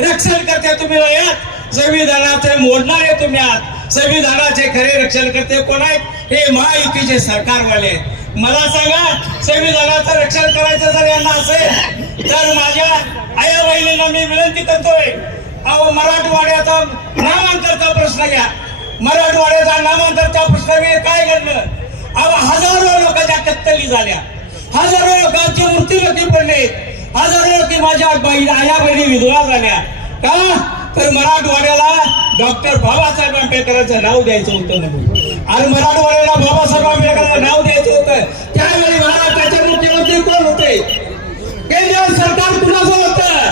रक्षण करते तुम्ही वयात संविधानाचे मोडणारे तुम्ही आहात. संविधानाचे खरे रक्षण करते कोण आहेत? हे महायुतीचे सरकारवाले आहेत. मला सांगा संविधानाचं रक्षण करायचं जर यांना असेल तर माझ्या आया बहिणींना मी विनंती करतोय अहो मराठवाड्याचा नामांतरचा प्रश्न घ्या. मराठवाड्याचा नामांतरचा प्रश्न मी काय घडलं? अहो हजारो लोकांच्या कत्तली झाल्या. हजारो लोकांचे मृत्यूमुखी पडले. हजारो लोक माझ्या बहीण आया बहिणी विधवा झाल्या. का? तर मराठवाड्याला डॉक्टर बाबासाहेब आंबेडकरांचं नाव द्यायचं होतं आणि मराठवाड्याला बाबासाहेब आंबेडकरांचं नाव द्यायचं होतं. त्यावेळी महाराष्ट्राचे मुख्यमंत्री कोण होते? केंद्र सरकार कुणाचं होतं?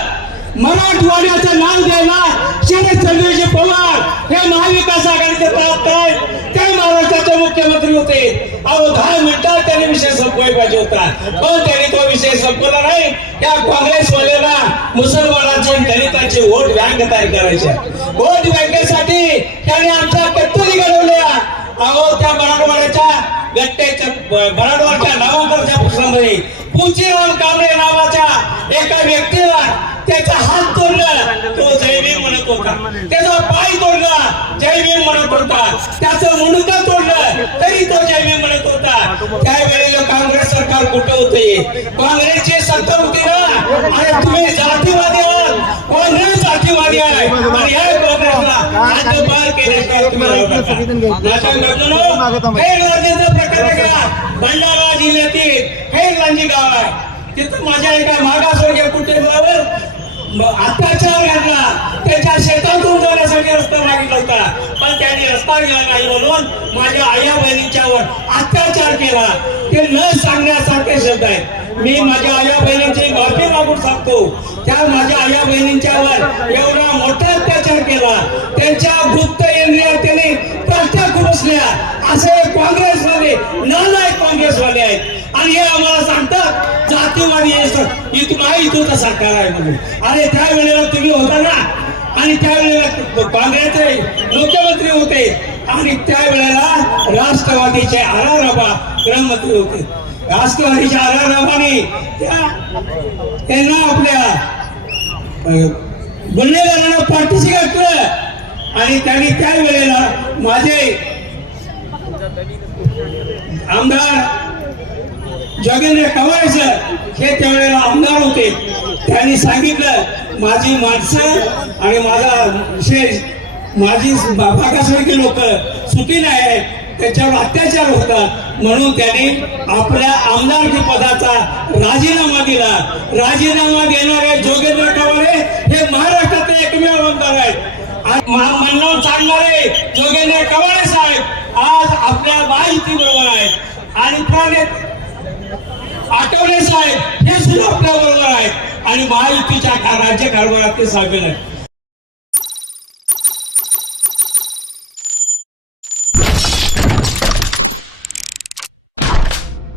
मराठवाड्याचं नाव द्यायला शरदचंद्रजी पवार हे महाविकास आघाडीचे प्राप्त आहेत. ते महाराष्ट्राचे मुख्यमंत्री होते. अहो दहा त्यांनी विषय संपवायला पाहिजे होता. पण त्यांनी तो विषय संपवला नाही. त्या काँग्रेसवाल्याला मुसलमानाचे दलिताचे वोट बँक तयार करायचे. वोट बँकेसाठी त्याने आमच्या कत्तली घडवल्या अहो त्या मराठवाड्याच्या गट्ट्याच्या मराठवाड्याच्या नावाकरच्या प्रश्नामध्ये पुचीराम कांबळे नावाच्या एका व्यक्तीला त्याचा हात तोडला. तो जैवी म्हणत होता. त्याचा पाय तोडला जयभीम म्हणत होता त्याचं मुंडकं तोडलं तरी तो जयभीम म्हणत होता त्यावेळेला काँग्रेस सरकार कुठं होते? काँग्रेसचे सत्तर होते ना. आणि तुम्ही जातीवादी आहात. काँग्रेस जातीवादी आहे. आणि या काँग्रेसला हद्दपार केल्याशिवाय प्रकरण घ्या भंडारा जिल्ह्यातील हे लांजी गाव आहे. तिथं माझ्या एका मागासवर्गीय कुटुंबावर म- अत्याचार घडला त्याच्या शेतातून जाण्यासाठी रस्ता मागितला होता. पण त्यांनी रस्ता गेला नाही म्हणून माझ्या आया बहिणीच्यावर अत्याचार केला. ते न सांगण्यासारखे शब्द आहेत. मी माझ्या आया बहिणींची माफी मागून सांगतो. त्या माझ्या आया बहिणींच्यावर एवढा मोठा अत्याचार केला. त्यांच्या गुप्त इंद्रिया त्यांनी प्रश्न खुपसल्या. असे काँग्रेसवाले न नाही काँग्रेसवाले आहेत. आणि हे आम्हाला सांगतात जातीवादी इथून आहे इथून सरकार आहे म्हणून. अरे त्यावेळेला तुम्ही होता ना? आणि त्यावेळेला काँग्रेसचे मुख्यमंत्री होते. आणि त्यावेळेला राष्ट्रवादीचे आरारबा गृहमंत्री होते. राष्ट्रवादीच्या आरारबाने त्यांना आपल्या गुन्हेगारांना पाठीशी घातलं. आणि त्यांनी त्यावेळेला माझे आमदार जोगेंद्र कवाळे सर हे त्यावेळेला आमदार होते. त्यांनी सांगितलं माझी माणसं आणि माझा विशेष माझी बाबाकासारखी लोक सुखी नाही आहेत. त्याच्यावर अत्याचार होतात म्हणून त्यांनी आपल्या आमदारकी पदाचा राजीनामा दिला. राजीनामा देणारे जोगेंद्र कवाळे हे महाराष्ट्रातले एकमेव आमदार आहेत. आज चालणारे जोगेंद्र कवाळे साहेब आज आपल्या माहिती बरोबर आहेत. आणि प्राणे आठवले साहेब हे सुद्धा आपल्या बरोबर आहेत. आणि महायुतीच्या राज्य कारभारात ते सामील आहेत.